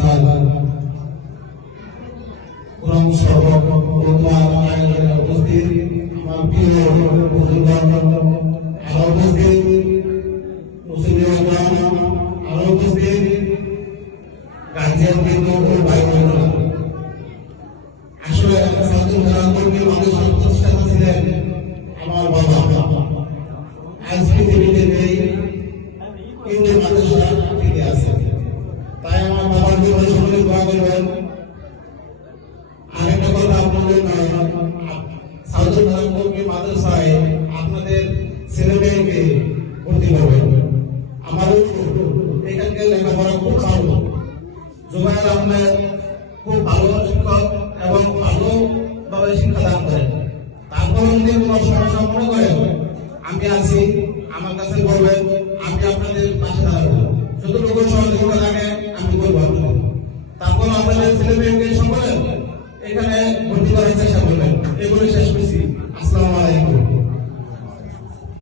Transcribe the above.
Sir পুরম সভক উপস্থিত আমার প্রিয় বুজুর্গগণ আরো উপস্থিত মুসলিম আরো উপস্থিত গার্জিয়ান বৃন্দ ও ভাই বোনেরা, আসলে সাদুল ধরাকর্মী মাদ্রাসার প্রতিষ্ঠাতা ছিলেন আমার বাবা। আজ পৃথিবীতে নেই কিন্তু মাদ্রাসা টিকে আছে। তাই আমার বাবার জন্য সকলে দোয়া করবেন। আরেকটা কথা আপনাদের সাদুল ধরাকর্মী মাদ্রাসায় আপনাদের ছেলে মেয়েকে ভর্তি করবেন। আমারও এখানকার লেখাপড়া খুব ভালো, জুবাইর আহমেদ খুব ভালো শিক্ষক এবং ভালোভাবে শিক্ষা দান করেন। তারপর যদি কোনো সমস্যা মনে করেন আমি আছি, আমার কাছে বলবেন, আমি আপনাদের পাশে দাঁড়াবো। যতটুকু সহযোগিতা লাগে আমি করবো। তারপর আপনাদের ছেলে মেয়েকে